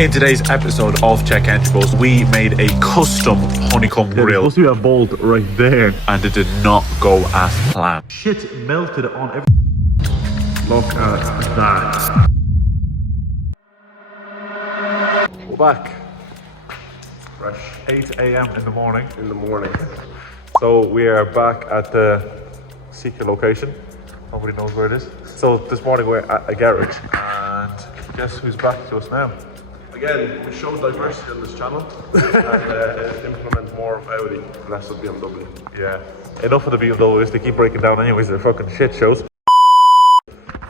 In today's episode of Check Entrables, we made a custom honeycomb grill. There's supposed to be a bolt right there. And it did not go as planned. Shit melted on every... Look at that. We're back. Fresh 8 a.m. in the morning. So we are back at the secret location. Nobody knows where it is. So this morning we're at a garage. And guess who's back to us now? Again, we show diversity on this channel and implement more of Audi, less of BMW. Yeah. Enough of the BMWs, they keep breaking down anyways, they're fucking shit shows.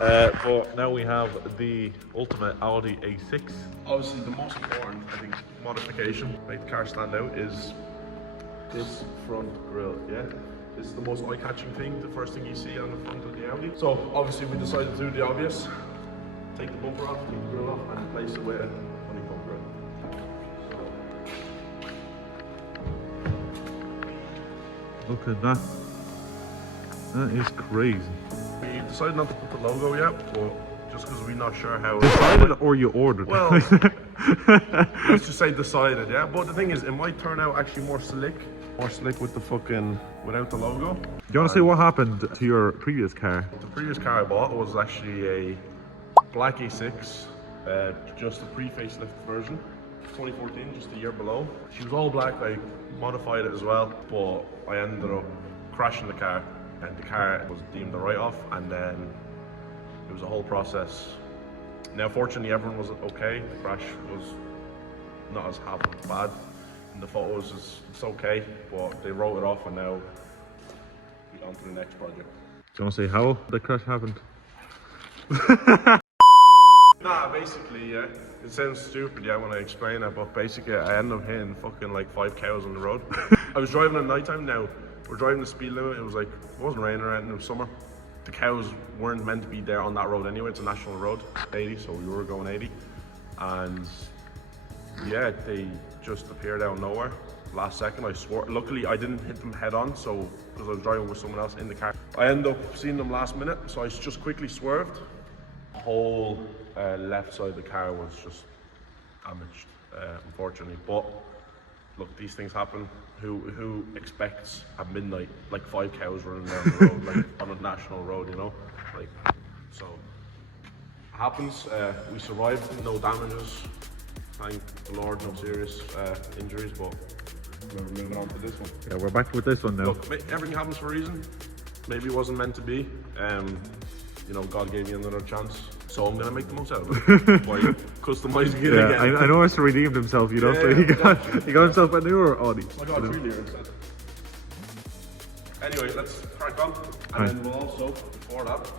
But now we have the ultimate Audi A6. Obviously, the most important, I think, modification to make the car stand out is this front grille. Yeah, this is the most eye-catching thing. The first thing you see on the front of the Audi. So obviously, we decided to do the obvious: take the bumper off, take the grille off, and replace it with a honeycomb grille. Look at that. That is crazy. We decided not to put the logo yet, but just because we're not sure how. Decided or you ordered? Well, let's just say decided, yeah. But the thing is, it might turn out actually more slick with the fucking without the logo. Do you want to say what happened to your previous car? The previous car I bought was actually a black A6, just a pre-facelift version, 2014, just a year below. She was all black. I modified it as well, but I ended up crashing the car, and the car was deemed a write-off, and then it was a whole process. Now, fortunately, everyone was okay. The crash was not as bad. In the photos, it's okay, but they wrote it off, and now we're on to the next project. Do you want to say how the crash happened? Nah, basically, yeah. It sounds stupid, yeah, when I explain it, but basically, I ended up hitting fucking like 5 cows on the road. I was driving at night time. Now, we're driving the speed limit. It was like, it wasn't raining or anything, it was summer. The cows weren't meant to be there on that road anyway. It's a national road, 80, so we were going 80. And yeah, they just appeared out of nowhere. Last second, I swore. Luckily, I didn't hit them head on, so because I was driving with someone else in the car. I ended up seeing them last minute, so I just quickly swerved. The whole left side of the car was just damaged, unfortunately. But look, these things happen. Who expects at midnight like 5 cows running down the road, like on a national road, you know? Like, so it happens. We survived, no damages. Thank the Lord, no serious injuries, but we're moving on to this one. Yeah, we're back with this one now. Look, everything happens for a reason. Maybe it wasn't meant to be. You know, God gave me another chance, so I'm gonna make the most out of it by customizing it again. I know Mr. redeemed himself, you know, so he got himself a newer Audi. I got 3 liter instead. Anyway, let's crack on, and then we'll also, before that,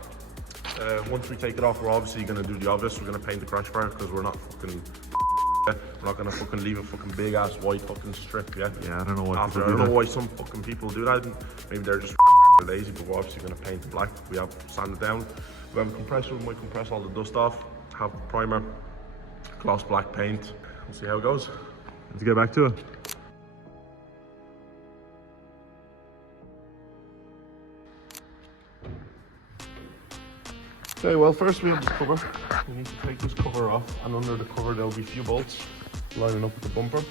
once we take it off, we're obviously gonna do the obvious. We're gonna paint the crash bar because we're not fucking. We're not gonna fucking leave a fucking big ass white fucking strip, yeah? Yeah, I don't know why I don't know why some fucking people do that. Maybe they're just lazy, but we're obviously gonna paint it black. We have sanded down. We have a compressor, we might compress all the dust off. Have primer, gloss black paint. We'll see how it goes. Let's get back to it. Okay, well, first we have the cover. We need to take this cover off, and under the cover there'll be a few bolts lining up with the bumper.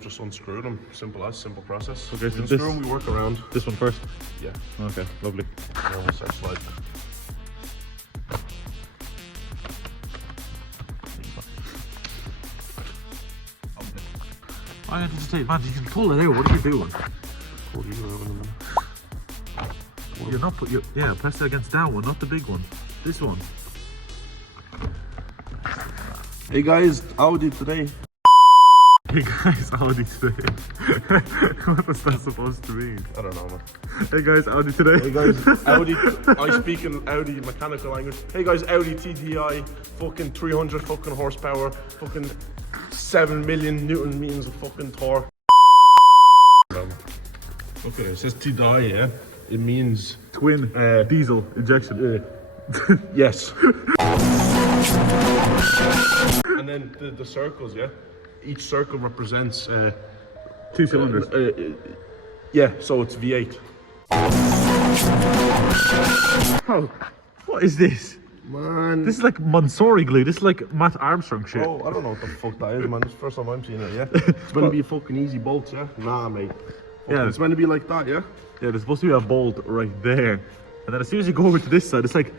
Just unscrew them. Simple process. Okay, so unscrew them, we work around. This one first? Yeah. Okay, lovely. And then we'll start sliding. I had to say, man, you can pull it out. What are you doing? Pull you over in a minute. You're not yeah, press it against that one, not the big one. This one. Hey guys, Audi today. Hey guys, Audi today. What is that supposed to mean? I don't know, man. Hey guys, Audi today. Hey guys, Audi. I speak in Audi mechanical language. Hey guys, Audi TDI, fucking 300 fucking horsepower, fucking 7 million Newton meters of fucking torque. Okay, it says TDI, yeah. It means twin diesel injection. Yes. And then the circles, yeah. Each circle represents 2 cylinders. Yeah, so it's V8. Oh, what is this? Man. This is like Mansory glue. This is like Matt Armstrong shit. Oh, I don't know what the fuck that is, man. It's the first time I'm seeing it, yeah? It's meant to be a fucking easy bolt, yeah? Nah, mate. Yeah. It's meant to be like that, yeah? Yeah, there's supposed to be a bolt right there. And then as soon as you go over to this side, it's like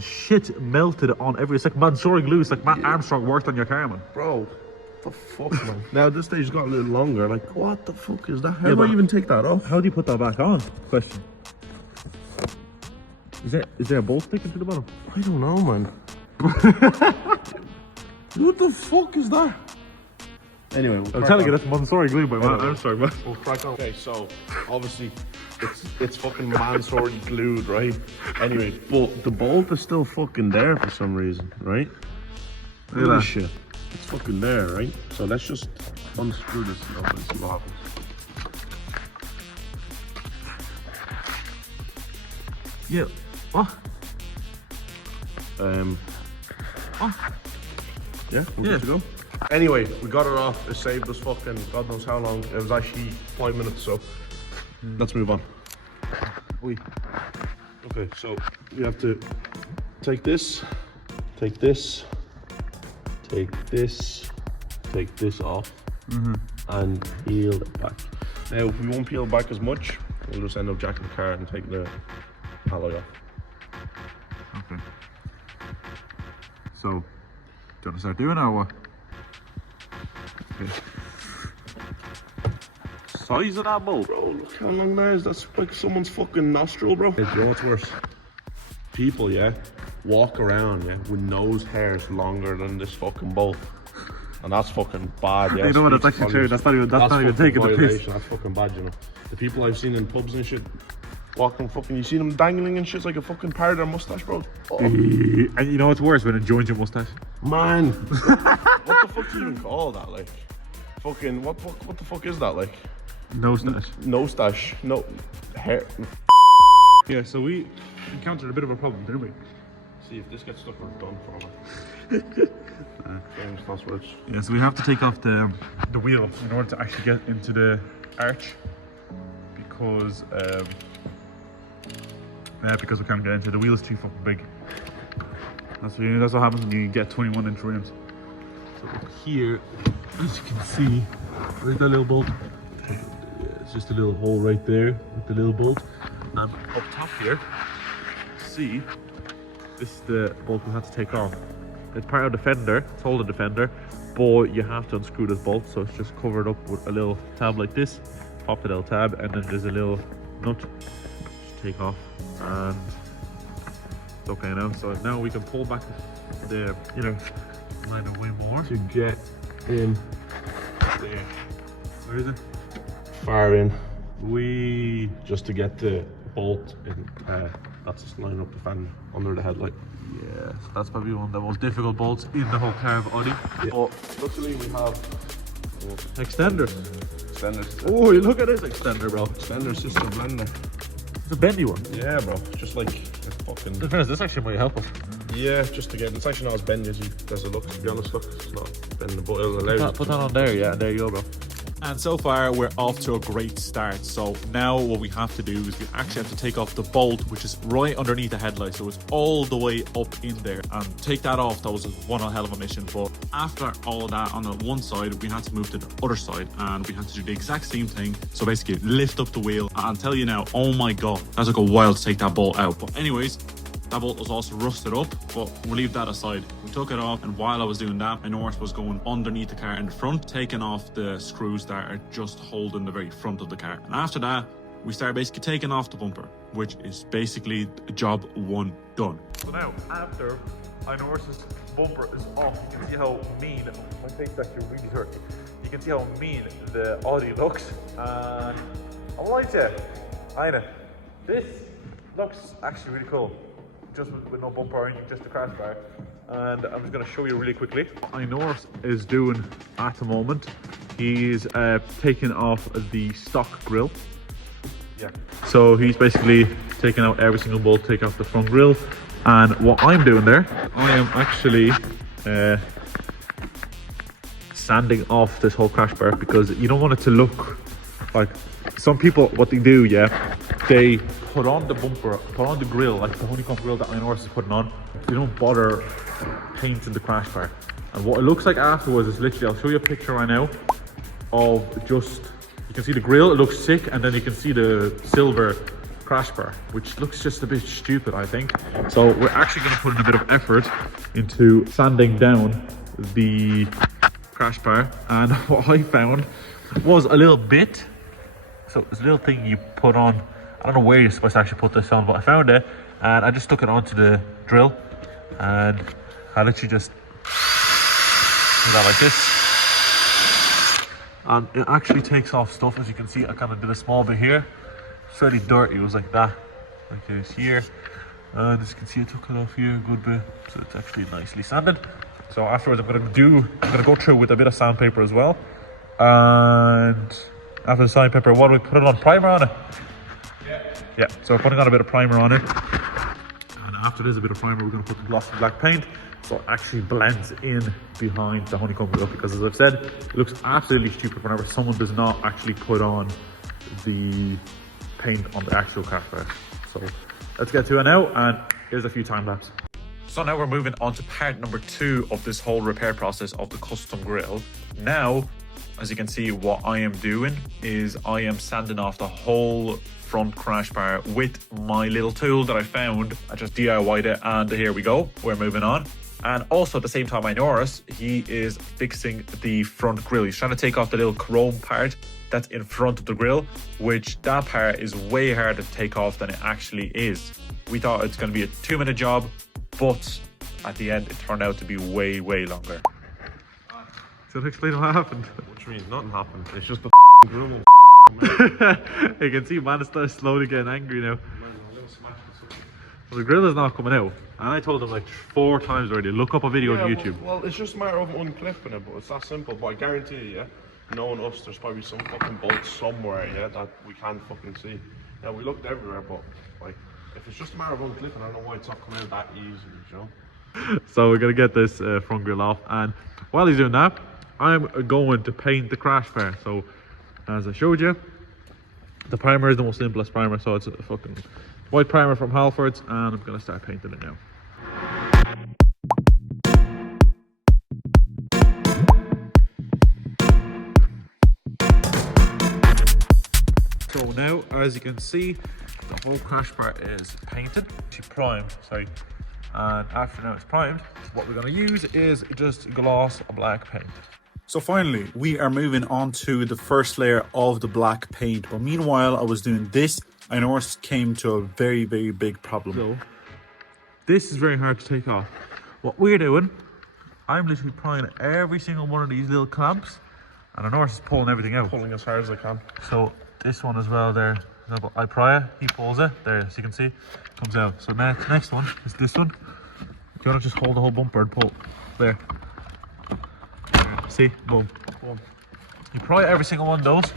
shit melted on every... It's like Mansory glue. It's like Matt Armstrong worked on your car, man. Bro, what the fuck, man? Now, this stage got a little longer. Like, what the fuck is that? How Yeah, do I but- even take that off? How do you put that back on? Question. Is there a bolt sticking to the bottom? I don't know, man. What the fuck is that? Anyway, I'm telling you, that's Mansory glue by Matt Armstrong, man. We'll crack on. Okay, so obviously it's fucking Mansory glued, right? Anyway, but the bolt is still fucking there for some reason, right? Look at this shit. It's fucking there, right? So let's just unscrew this up and see what happens. Yeah. Oh. Yeah, we're good to go. Anyway, we got it off. It saved us fucking God knows how long. It was actually 5 minutes, so let's move on. Okay, so we have to take this, take this, take this, take this off, and peel it back. Now, if we won't peel back as much, we'll just end up jacking the car and taking the alloy off. Okay. So, do you want to start doing it or what? Okay. Size of that bolt. Bro, look how long that is. That's like someone's fucking nostril, bro. You know what's worse? People, yeah, walk around, yeah, with nose hairs longer than this fucking bolt. And that's fucking bad, yeah. You know what, that's actually true. That's not even taking the piss. Violation. That's fucking bad, you know. The people I've seen in pubs and shit, walking fucking, you see them dangling and shit, it's like a fucking part of their mustache, bro. Oh, And you know what's worse? When it joins your mustache. man. What the fuck do you even call that, like? Fucking, what the fuck is that, like? No stash. No stash, no hair. Yeah, so we encountered a bit of a problem, didn't we? See if this gets stuck, we're done for me. Famous last words. Yeah, so we have to take off the wheel in order to actually get into the arch because we can't get into the wheel is too fucking big. That's what happens when you get 21-inch rims. So here, as you can see, right that little bolt. It's just a little hole right there with the little bolt. And up top here, see, this is the bolt we have to take off. It's part of the fender, it's holding the fender, but you have to unscrew this bolt, so it's just covered up with a little tab like this. Pop the little tab, and then there's a little nut to take off, and it's okay now. So now we can pull back the inner line of way more To get in there. Where is it? far in, Just to get the bolt in, that's just lining up the fan under the headlight. yeah, so that's probably one of the most difficult bolts in the whole car of Audi. Yeah. But luckily we have Extenders. extenders. Oh, you look at this extender, bro. Extender system blender. It's a bendy one. Yeah, bro. Just like a fucking. This actually might help us. Yeah, just to get. It's actually not as bendy as it looks. To be honest, look, it's not bending, but it'll allow you. Put that on there, yeah, there you go, bro. And so far, we're off to a great start. So now what we have to do is we actually have to take off the bolt, which is right underneath the headlight. So it's all the way up in there. And take that off, that was one hell of a mission. But after all of that on the one side, we had to move to the other side. And we had to do the exact same thing. So basically, lift up the wheel. And I'll tell you now, oh my God, that took a while to take that bolt out. But anyways, that bolt was also rusted up, but we'll leave that aside. We took it off, and while I was doing that, my North was going underneath the car in the front, taking off the screws that are just holding the very front of the car. And after that, we started basically taking off the bumper, which is basically job one done. So now, after Norris's bumper is off, you can see how mean, my face actually really hurt. You can see how mean the Audi looks. And I like it. I know. This looks actually really cool. Just with no bumper or anything, just a crash bar. And I'm just going to show you really quickly. I know what is doing at the moment. He's taking off the stock grille. Yeah. So he's basically taking out every single bolt, take off the front grille. And what I'm doing there, I am actually sanding off this whole crash bar because you don't want it to look Like some people, what they do, yeah, they put on the bumper, put on the grill, like the honeycomb grill that my horse is putting on. They don't bother painting the crash bar. And what it looks like afterwards is literally, I'll show you a picture right now of just, you can see the grill, it looks sick, and then you can see the silver crash bar, which looks just a bit stupid, I think. So we're actually going to put in a bit of effort into sanding down the crash bar. And what I found was a little bit, so it's a little thing you put on, I don't know where you're supposed to actually put this on, but I found it and I just stuck it onto the drill and I literally just do that like this, and it actually takes off stuff. As you can see, I kind of did a small bit here. It's really dirty, it was like that, like this here, and as you can see I took it off here a good bit, so it's actually nicely sanded. So afterwards I'm gonna go through with a bit of sandpaper as well, and after the sandpaper, what do we put it on? Primer on it? Yeah, so we're putting on a bit of primer on it, and after there's a bit of primer we're going to put the glossy black paint so it actually blends in behind the honeycomb grill, because as I've said, it looks absolutely stupid whenever someone does not actually put on the paint on the actual crash bar. So let's get to it now, and here's a few time lapse. So now we're moving on to part number 2 of this whole repair process of the custom grill. Now, as you can see, what I am doing is I am sanding off the whole front crash bar with my little tool that I found. I just DIY'd it, and here we go, we're moving on. And also at the same time, I noticed he is fixing the front grille. He's trying to take off the little chrome part that's in front of the grille, which that part is way harder to take off than it actually is. We thought it's going to be a 2-minute job, but at the end it turned out to be way longer. So explain what happened. Which means nothing happened. It's just the grill. You can see man is slowly getting angry now. Well, the grill is not coming out, and I told him like 4 times already, look up a video on YouTube. Well, it's just a matter of unclipping it, but it's that simple. But I guarantee you, yeah, knowing us, there's probably some fucking bolts somewhere, yeah, that we can't fucking see. Yeah, we looked everywhere, but like, if it's just a matter of unclipping, I don't know why it's not coming out that easily, you know? So we're gonna get this front grill off, and while he's doing that, I'm going to paint the crash bar. So as I showed you, the primer is the most simplest primer, so it's a fucking white primer from Halfords, and I'm gonna start painting it now. So now, as you can see, the whole crash bar is painted, primed, sorry. And after now it's primed, what we're going to use is just gloss black paint. So finally, we are moving on to the first layer of the black paint. But meanwhile, I was doing this, and ours came to a very big problem. So this is very hard to take off. What we're doing, I'm literally prying every single one of these little clamps, and the horse is pulling everything out. Pulling as hard as I can. So this one as well there, I pry it, he pulls it, there, as you can see, comes out. So next one is this one. You gotta just hold the whole bumper and pull, there. See, boom. You pry every single one of those.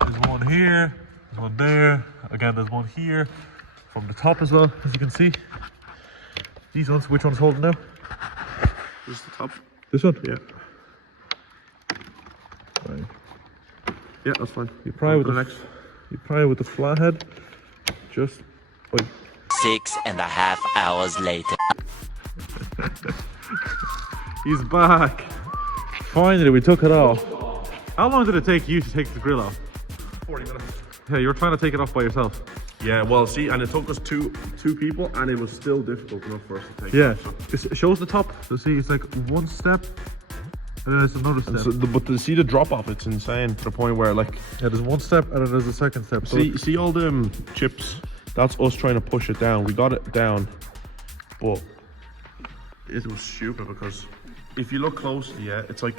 There's one here, there's one there, again there's one here, from the top as well, as you can see. These ones, which one's holding now? This is the top. This one? Yeah. Right. Yeah, that's fine. You pry with the flathead, just like 6.5 hours later. He's back. Finally, we took it off. How long did it take you to take the grill off? 40 minutes. Yeah, you were trying to take it off by yourself. Yeah, well, see, and it took us two people, and it was still difficult enough for us to take. Yeah, it off, it shows the top. So see, it's like one step, and then it's another step. so but to see the drop off, it's insane to the point where, like, Yeah, there's one step, and then there's a second step. So see all the chips. That's us trying to push it down. We got it down, but it was stupid because if you look closely, yeah, it's like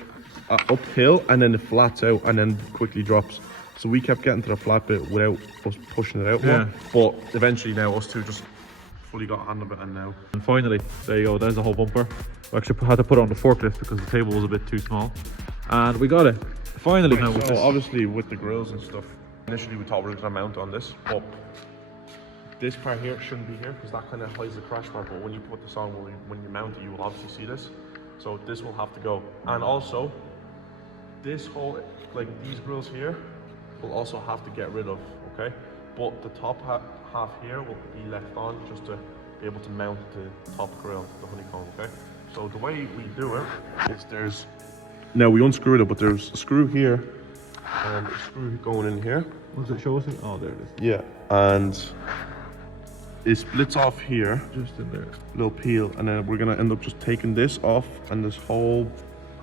uphill and then it flats out and then quickly drops. So we kept getting to the flat bit without us pushing it out more. But eventually now us two just fully got a hand of it, and now. And finally, there you go, there's the whole bumper. We actually had to put it on the forklift because the table was a bit too small. And we got it. Finally. Now with So this. obviously with the grills and stuff, initially we thought we were going to mount on this, but this part here shouldn't be here because that kind of hides the crash bar. But when you put this on, when you mount it, you will obviously see this. So this will have to go. And also, this whole, like these grills here, we'll also have to get rid of, okay? But the top half here will be left on just to be able to mount the top grill, the honeycomb, okay? So the way we do it is there's, now we unscrewed it, but there's a screw here and a screw going in here. What does it show us? Oh, there it is. Yeah, and it splits off here, Just in there. little peel, and then we're gonna end up just taking this off, and this whole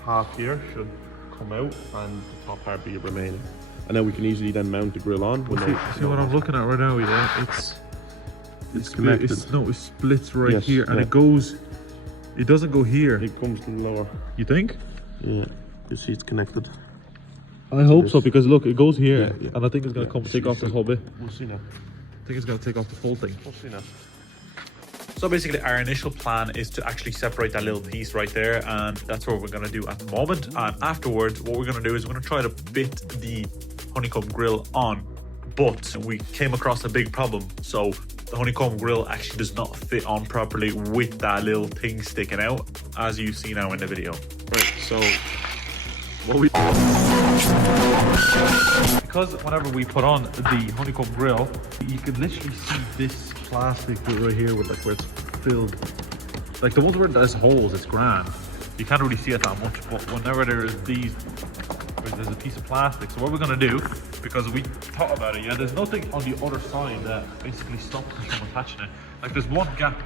half here should come out, and the top part be remaining. And then we can easily then mount the grill on. See what I'm looking at right now, yeah? It's connected. It splits right Yes, here, and yeah. it goes. It doesn't go here. It comes lower. You think? Yeah, you see it's connected. I hope so, because look, it goes here, Yeah. and I think it's gonna come take off the whole bit. We'll see now. I think it's gonna take off the full thing. We'll see now. So basically our initial plan is to actually separate that little piece right there, and that's what we're going to do at the moment. And afterwards what we're going to do is we're going to try to fit the honeycomb grill on, but we came across a big problem. So the honeycomb grill actually does not fit on properly with that little thing sticking out, as you see now in the video. Right, so what we because whenever we put on the honeycomb grill, you can literally see this plastic bit right here with like where it's filled. Like the ones where there's holes, it's grand. You can't really see it that much, but whenever there's these, where there's a piece of plastic. So what we're gonna do, because we thought about it, yeah, there's nothing on the other side that basically stops us from attaching it. Like there's one gap,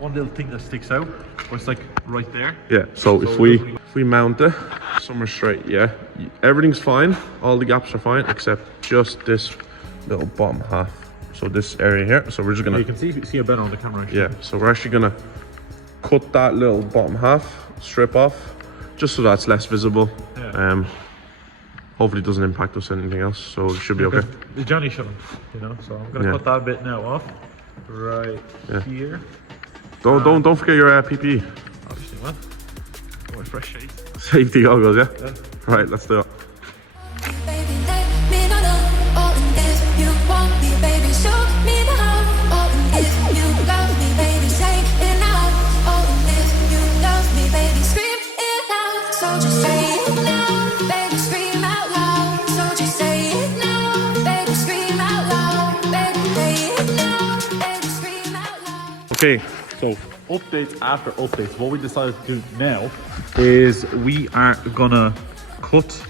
one little thing that sticks out, where it's like right there. Yeah, so if we mount it somewhere straight, yeah, everything's fine. All the gaps are fine except just this little bottom half. So this area here. So we're just gonna. You can see it better on the camera. Actually. Yeah. So we're actually gonna cut that little bottom half, strip off, just so that's less visible. Yeah. Hopefully it doesn't impact us or anything else. So it should be okay. Johnny shouldn't, you know. So I'm gonna cut that bit now off, right here. Don't forget your PPE. Obviously, man. Oh, my fresh shades. Safety goggles, yeah. Right, let's do it. Baby, let me know now. Oh, and if you want me, baby, show me the how. Oh, and if you love me, baby, say it now. Oh, and if you love me, baby, scream it out. So just say it now, baby, scream out loud. So just say it now, baby, scream out loud. Baby, say it now, baby, scream out loud. Okay, so updates after updates. What we decided to do now is we are gonna cut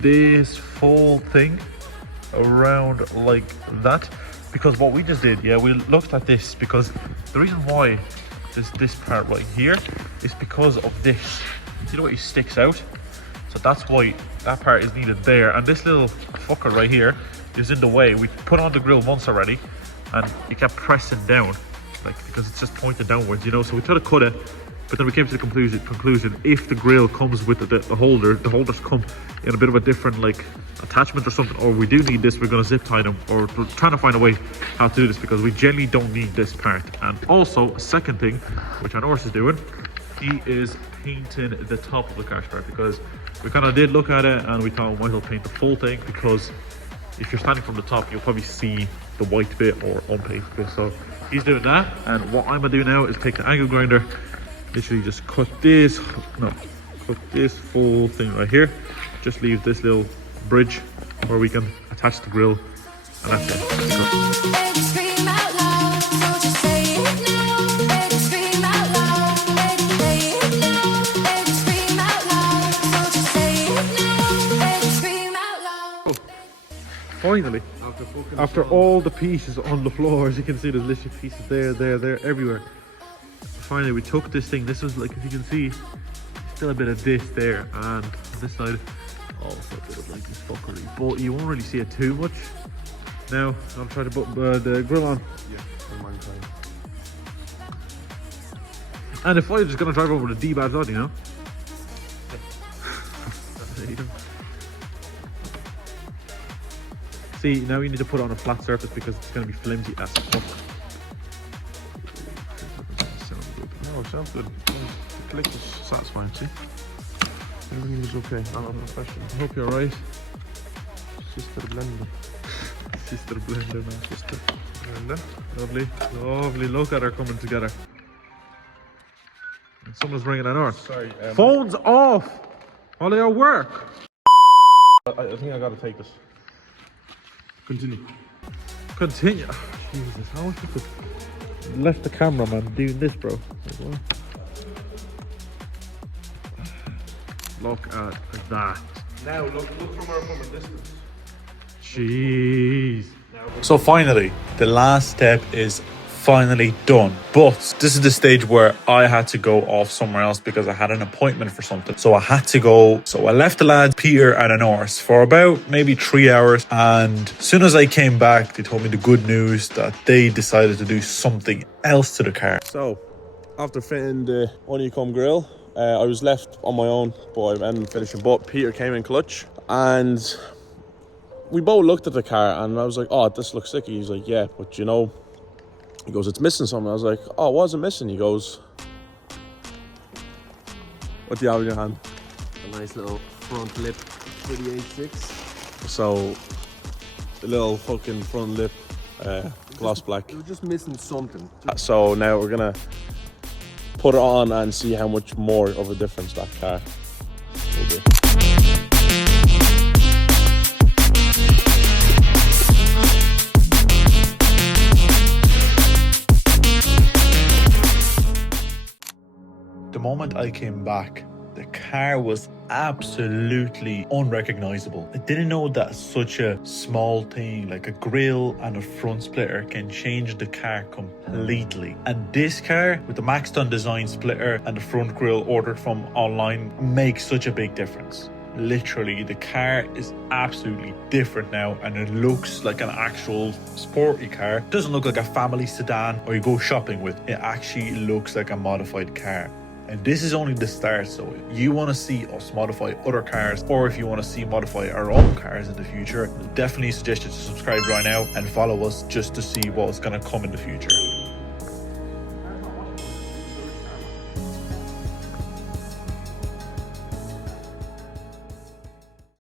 this full thing around like that, because what we just did, yeah, we looked at this, because the reason why this part right here is because of this. You know what, it sticks out, so that's why that part is needed there, and this little fucker right here is in the way. We put on the grill once already and it kept pressing down, like, because it's just pointed downwards, you know. So we tried to cut it, but then we came to the conclusion if the grill comes with the holder, the holders come in a bit of a different like attachment or something, or we do need this, we're going to zip tie them, or we're trying to find a way how to do this, because we generally don't need this part. And also a second thing, which I know Norris is doing, he is painting the top of the car part, because we kind of did look at it and we thought we might as well paint the full thing, because if you're standing from the top you'll probably see the white bit or unpainted bit. So he's doing that, and what I'm gonna do now is take the angle grinder, literally just cut this full thing right here, just leave this little bridge where we can attach the grill, and that's it. Baby, scream out loud. So just say it now. Baby, scream out loud. Baby, say it now. Baby, scream out loud. So just say it now. Baby, scream out loud. Finally, after all the pieces on the floor, as you can see, there's literally pieces there, everywhere. Finally, we took this thing. This was like, if you can see, still a bit of this there, and on this side, also a bit of like this fuckery. But you won't really see it too much. Now, I'm trying to put the grill on. Yeah, in my time. And if I was just gonna drive over the D-Bad's on, you know? See, now you need to put it on a flat surface because it's gonna be flimsy as fuck. No, it sounds good. The click is satisfying, see? Everything was okay. I'm not professional. I hope you're alright. Sister blender. Sister blender, man. Sister blender. Lovely, lovely. Look at her coming together. And someone's ringing an hour. Sorry. Phone's off while they are at work. I think I gotta take this. Continue. Continue. Jesus, how much you left the cameraman doing this, bro? Like, what? Look at that. Now look from a distance. Jeez. So finally, the last step is finally done. But this is the stage where I had to go off somewhere else because I had an appointment for something. So I had to go. So I left the lads, Peter and Anorris, for about maybe 3 hours. And as soon as I came back, they told me the good news that they decided to do something else to the car. So, after fitting the honeycomb grill, I was left on my own, but I ended up finishing. But Peter came in clutch, and we both looked at the car, and I was like, "Oh, this looks sick." He's like, "Yeah, but you know," he goes, "it's missing something." I was like, "Oh, what is it missing?" He goes, "What do you have in your hand?" A nice little front lip 38.6. So, the little fucking front lip, gloss black. It was just missing something. So now we're gonna put it on and see how much more of a difference that car will be. The moment I came back, the car was absolutely unrecognizable. I didn't know that such a small thing like a grille and a front splitter can change the car completely. And this car with the Maxton design splitter and the front grille ordered from online makes such a big difference. Literally, the car is absolutely different now and it looks like an actual sporty car. It doesn't look like a family sedan or you go shopping with. It actually looks like a modified car. And this is only the start, so if you want to see us modify other cars, or if you want to see modify our own cars in the future, definitely suggest you to subscribe right now and follow us just to see what's going to come in the future.